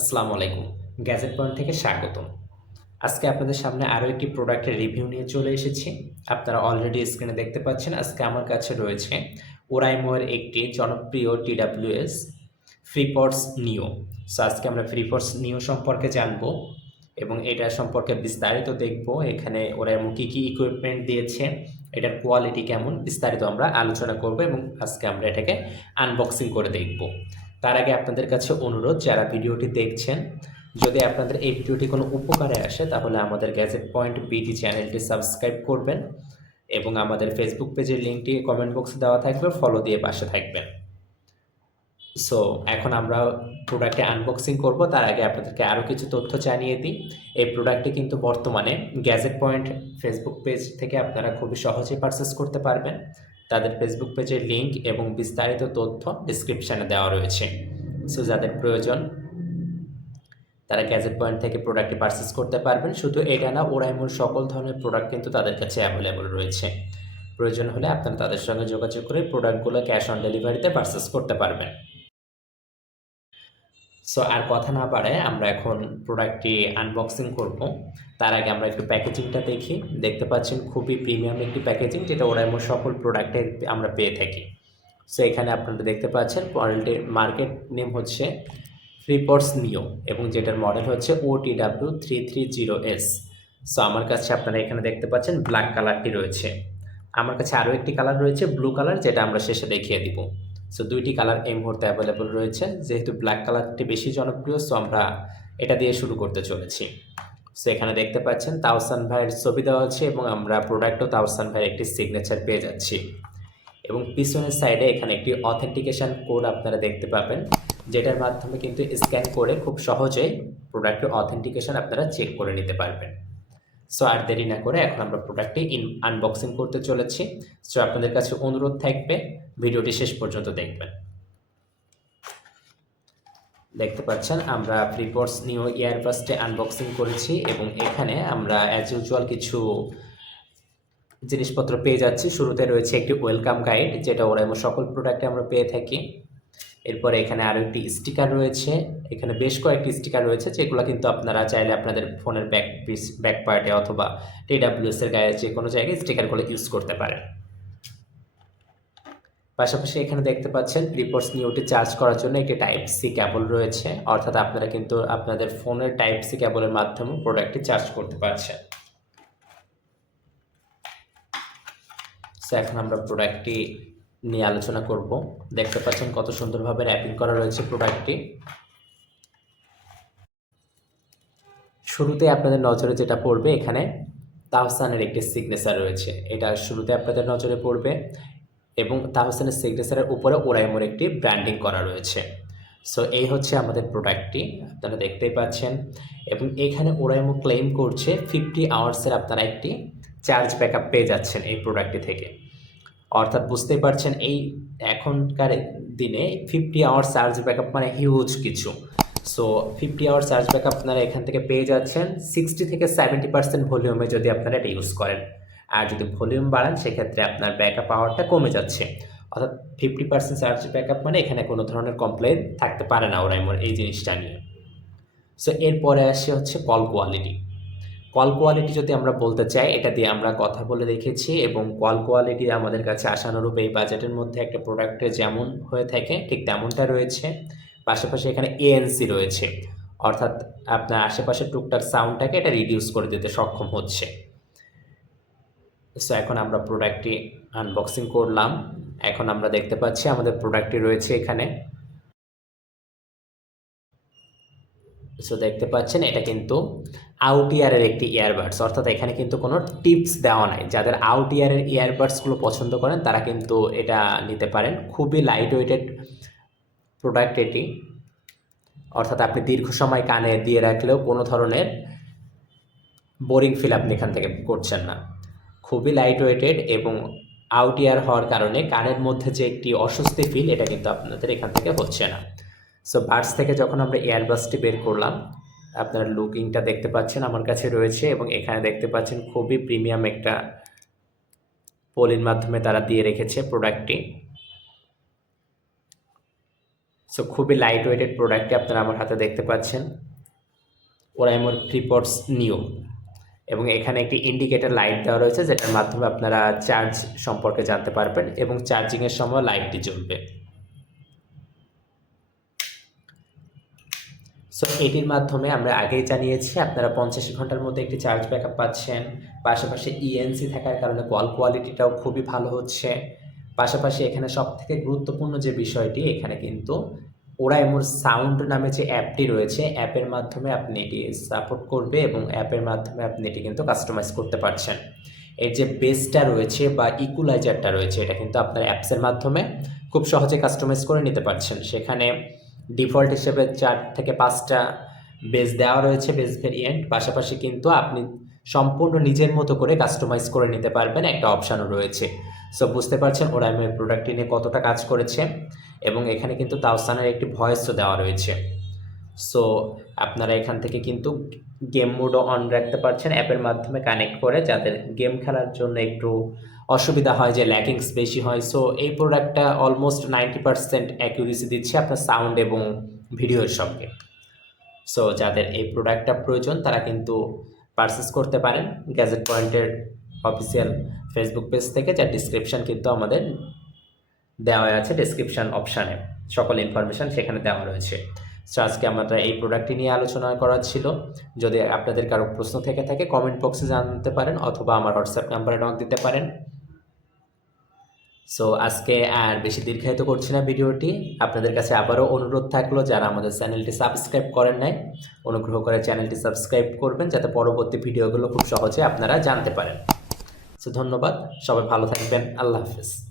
আসসালামু আলাইকুম। Gadget point থেকে স্বাগতম। আজকে আপনাদের সামনে আরও একটি প্রোডাক্টের রিভিউ নিয়ে চলে এসেছি। আপনারা অলরেডি স্ক্রিনে দেখতে পাচ্ছেন আজকে আমার কাছে রয়েছে ওরাইমোর একটি জনপ্রিয় TWS FreePods Neo। সো আজকে আমরা FreePods Neo সম্পর্কে জানবো এবং এটা সম্পর্কে বিস্তারিত দেখব। এখানে ওরাইমো কী ইকুইপমেন্ট দিয়েছে, এটার কোয়ালিটি কেমন, বিস্তারিত আমরা আলোচনা করব এবং আজকে আমরা এটাকে আনবক্সিং করে দেখব। তার আগে আপনাদের কাছে অনুরোধ, যারা ভিডিওটি দেখছেন, যদি আপনাদের এই ভিডিওটি কোনো উপকারে আসে তাহলে আমাদের গ্যাজেট পয়েন্ট বিডি চ্যানেলটি সাবস্ক্রাইব করবেন এবং আমাদের ফেসবুক পেজের লিঙ্কটি কমেন্ট বক্সে দেওয়া থাকবে, ফলো দিয়ে পাশে থাকবেন। সো এখন আমরা প্রোডাক্টে আনবক্সিং করব। তার আগে আপনাদেরকে আরও কিছু তথ্য জানিয়ে দিই। এই প্রোডাক্টটি কিন্তু বর্তমানে গ্যাজেট পয়েন্ট ফেসবুক পেজ থেকে আপনারা খুবই সহজে পারচেস করতে পারবেন। তাদের ফেসবুক পেজের লিঙ্ক এবং বিস্তারিত তথ্য ডিসক্রিপশানে দেওয়া রয়েছে। সো যাদের প্রয়োজন তারা গ্যাজেট পয়েন্ট থেকে প্রোডাক্টটি পারচেস করতে পারবেন। শুধু এটা না, ওরাইমোর সকল ধরনের প্রোডাক্ট কিন্তু তাদের কাছে অ্যাভেলেবল রয়েছে। প্রয়োজন হলে আপনারা তাদের সঙ্গে যোগাযোগ করে প্রোডাক্টগুলো ক্যাশ অন ডেলিভারিতে পারচেস করতে পারবেন। সো আর কথা না বাড়ায় আমরা এখন প্রোডাক্টটি আনবক্সিং করব। তার আগে আমরা একটু প্যাকেজিংটা দেখি। দেখতে পাচ্ছেন খুবই প্রিমিয়াম একটি প্যাকেজিং, যেটা ওরাইমোর সকল প্রোডাক্টে আমরা পেয়ে থাকি। সো এখানে আপনারা দেখতে পাচ্ছেন কোয়ালিটির মার্কেট নেম হচ্ছে FreePods Neo এবং যেটার মডেল হচ্ছে OTW330S। সো আমার কাছে আপনারা এখানে দেখতে পাচ্ছেন ব্ল্যাক কালারটি রয়েছে। আমার কাছে আরও একটি কালার রয়েছে ব্লু কালার, যেটা আমরা শেষে দেখিয়ে দিব। সো দুইটি কালার এই মুহূর্তে অ্যাভেলেবল রয়েছে। যেহেতু ব্ল্যাক কালারটি বেশি জনপ্রিয়, সো আমরা এটা দিয়ে শুরু করতে চলেছি। সো এখানে দেখতে পাচ্ছেন তাওসান ভাইয়ের ছবি দেওয়া আছে এবং আমরা প্রোডাক্টও তাওসান ভাইয়ের একটি সিগনেচার পেয়ে যাচ্ছি। এবং পিছনের সাইডে এখানে একটি অথেন্টিকেশন কোড আপনারা দেখতে পাবেন, যেটার মাধ্যমে কিন্তু স্ক্যান করে খুব সহজেই প্রোডাক্টের অথেন্টিকেশন আপনারা চেক করে নিতে পারবেন। সো আর দেরি না করে এখন আমরা প্রোডাক্টটি আনবক্সিং করতে চলেছি। সো আপনাদের কাছে অনুরোধ থাকবে ভিডিওটি শেষ পর্যন্ত দেখবেন। দেখতে পাচ্ছেন আমরা FreePods Neo ইয়ারবাডসটি আনবক্সিং করেছি এবং এখানে আমরা অ্যাজ ইউজুয়াল কিছু জিনিসপত্র পেয়ে যাচ্ছি। শুরুতে রয়েছে একটি ওয়েলকাম গাইড, যেটা ওরাইমো সকল প্রোডাক্টে আমরা পেয়ে থাকি। এরপরে এখানে আরও একটি স্টিকার রয়েছে। এখানে বেশ কয়েকটি স্টিকার রয়েছে, যেগুলো কিন্তু আপনারা চাইলে আপনাদের ফোনের ব্যাক পার্টে অথবা TWS এর গায়ে যে কোনো জায়গায় স্টিকারগুলো ইউজ করতে পারেন। পাশাপাশি এখানে দেখতে পাচ্ছেন FreePods Neoটি চার্জ করার জন্য একটি টাইপ সি কেবল রয়েছে, অর্থাৎ আপনারা কিন্তু আপনাদের ফোনের টাইপ সি কেবলের মাধ্যমে প্রোডাক্টটি চার্জ করতে পারছেন। সো এখন আমরা প্রোডাক্টটি নিয়ে আলোচনা করব। দেখতে পাচ্ছেন কত সুন্দরভাবে র্যাপিং করা রয়েছে প্রোডাক্টটি। শুরুতে আপনাদের নজরে যেটা পড়বে, এখানে তাহসানের একটি সিগনেচার রয়েছে, এটা শুরুতে আপনাদের নজরে পড়বে এবং তাহসানের সিগনেচারের উপরে ওরাইমোর একটি ব্র্যান্ডিং করা রয়েছে। সো এই হচ্ছে আমাদের প্রোডাক্টটি, আপনারা দেখতেই পাচ্ছেন। এবং এখানে ওরাইমো ক্লেম করছে 50 আওয়ার্সের আপনারা একটি চার্জ ব্যাকআপ পেয়ে যাচ্ছেন এই প্রোডাক্টটি থেকে। অর্থাৎ বুঝতেই পারছেন এই এখনকার দিনে 50 আওয়ার চার্জ ব্যাকআপ মানে হিউজ কিছু। সো 50 আওয়ার চার্জ ব্যাকআপ আপনারা এখান থেকে পেয়ে যাচ্ছেন 60 থেকে 70% ভলিউমে যদি আপনারা এটা ইউজ করেন। আর যদি ভলিউম বাড়ান সেক্ষেত্রে আপনার ব্যাকআপ পাওয়ারটা কমে যাচ্ছে। অর্থাৎ 50% চার্জ ব্যাকআপ মানে এখানে কোনো ধরনের কমপ্লেন থাকতে পারে না ওরাইমোর এই জিনিসটা নিয়ে। সো এরপরে আসে হচ্ছে কল কোয়ালিটি। কল কোয়ালিটি যদি আমরা বলতে চাই, এটা দিয়ে আমরা কথা বলে দেখেছি এবং কল কোয়ালিটি আমাদের কাছে আশানুরূপ এই বাজেটের মধ্যে একটা প্রোডাক্টে যেমন হয়ে থাকে ঠিক তেমনটা রয়েছে। পাশাপাশি এখানে ANC রয়েছে, অর্থাৎ আপনার আশেপাশের টুকটাক সাউন্ডটাকে এটা রিডিউস করে দিতে সক্ষম হচ্ছে। সো এখন আমরা প্রোডাক্টটি আনবক্সিং করলাম। এখন আমরা দেখতে পাচ্ছি আমাদের প্রোডাক্টটি রয়েছে এখানে। সো দেখতে পাচ্ছেন এটা কিন্তু আউট ইয়ারের একটি ইয়ারবাডস, অর্থাৎ এখানে কিন্তু কোনো টিপস দেওয়া নাই। যাদের আউট ইয়ারের ইয়ারবাডসগুলো পছন্দ করেন তারা কিন্তু এটা নিতে পারেন। খুবই লাইট ওয়েটেড প্রোডাক্ট এটি, অর্থাৎ আপনি দীর্ঘ সময় কানে দিয়ে রাখলেও কোনো ধরনের বোরিং ফিল আপনি এখান থেকে করছেন না। খুবই লাইট ওয়েটেড এবং আউট ইয়ার হওয়ার কারণে কানের মধ্যে যে একটি অস্বস্তি ফিল, এটা কিন্তু আপনাদের এখান থেকে হচ্ছে না। সো বাডস থেকে যখন আমরা ইয়ারবাডসটি বের করলাম, আপনারা লুকিংটা দেখতে পাচ্ছেন আমার কাছে রয়েছে এবং এখানে দেখতে পাচ্ছেন খুবই প্রিমিয়াম একটা পলির মাধ্যমে তারা দিয়ে রেখেছে প্রোডাক্টটি। সো খুবই লাইট ওয়েটেড প্রোডাক্টটি আপনারা আমার হাতে দেখতে পাচ্ছেন, ওরাইমোর ফ্রিপডস নিও। এবং এখানে একটি ইন্ডিকেটর লাইট দেওয়া রয়েছে, যেটার মাধ্যমে আপনারা চার্জ সম্পর্কে জানতে পারবেন এবং চার্জিংয়ের সময় লাইটটি জ্বলবে। সো এটির মাধ্যমে আমরা আগেই জানিয়েছি আপনারা 50 ঘন্টার মধ্যে একটি চার্জ ব্যাকআপ পাচ্ছেন। পাশাপাশি ইএনসি থাকার কারণে কল কোয়ালিটিটাও খুবই ভালো হচ্ছে। পাশাপাশি এখানে সবথেকে গুরুত্বপূর্ণ যে বিষয়টি, এখানে কিন্তু ওরাইমোর সাউন্ড নামে যে অ্যাপটি রয়েছে, অ্যাপের মাধ্যমে আপনি এটি সাপোর্ট করবে এবং অ্যাপের মাধ্যমে আপনি এটি কিন্তু কাস্টমাইজ করতে পারছেন। এর যে বেসটা রয়েছে বা ইকুলাইজারটা রয়েছে, এটা কিন্তু আপনার অ্যাপসের মাধ্যমে খুব সহজে কাস্টমাইজ করে নিতে পারছেন। সেখানে ডিফল্ট হিসেবে 4 থেকে 5টা বেস দেওয়া রয়েছে, বেস ভেরিয়েন্ট। পাশাপাশি কিন্তু আপনি সম্পূর্ণ নিজের মতো করে কাস্টমাইজ করে নিতে পারবেন, একটা অপশানও রয়েছে। সো বুঝতে পারছেন ওরাইমো এই প্রোডাক্টটি নিয়ে কতটা কাজ করেছে। এবং এখানে কিন্তু তাওসানের একটি ভয়েসও দেওয়া রয়েছে। সো আপনারা এখান থেকে কিন্তু গেম মোডও অন রাখতে পারছেন অ্যাপের মাধ্যমে কানেক্ট করে, যাদের গেম খেলার জন্য একটু অসুবিধা হয়, যে ল্যাকিংস বেশি হয়। সো এই প্রোডাক্টটা অলমোস্ট 90% অ্যাকিউরেসি দিচ্ছে আপনার সাউন্ড এবং ভিডিওর সঙ্গে। সো যাদের এই প্রোডাক্টটা প্রয়োজন তারা কিন্তু পারচেস করতে পারেন গ্যাজেট পয়েন্টের অফিসিয়াল ফেসবুক পেজ থেকে, যার ডিসক্রিপশান কিন্তু আমাদের দেওয়া আছে। ডেসক্রিপশান অপশানে সকল ইনফরমেশান সেখানে দেওয়া রয়েছে। সো আজকে আমরা এই প্রোডাক্টটি নিয়ে আলোচনা করার ছিল। যদি আপনাদের কারো প্রশ্ন থেকে থাকে কমেন্ট বক্সে জানতে পারেন, অথবা আমার হোয়াটসঅ্যাপ নাম্বারে নক দিতে পারেন। সো আজকে আর বেশি দীর্ঘায়িত করছি না ভিডিওটি। আপনাদের কাছে আবারও অনুরোধ থাকলো, যারা আমাদের চ্যানেলটি সাবস্ক্রাইব করেন নাই, অনুগ্রহ করে চ্যানেলটি সাবস্ক্রাইব করবেন, যাতে পরবর্তী ভিডিওগুলো খুব সহজে আপনারা জানতে পারেন। সো ধন্যবাদ, সবাই ভালো থাকবেন, আল্লাহ হাফেজ।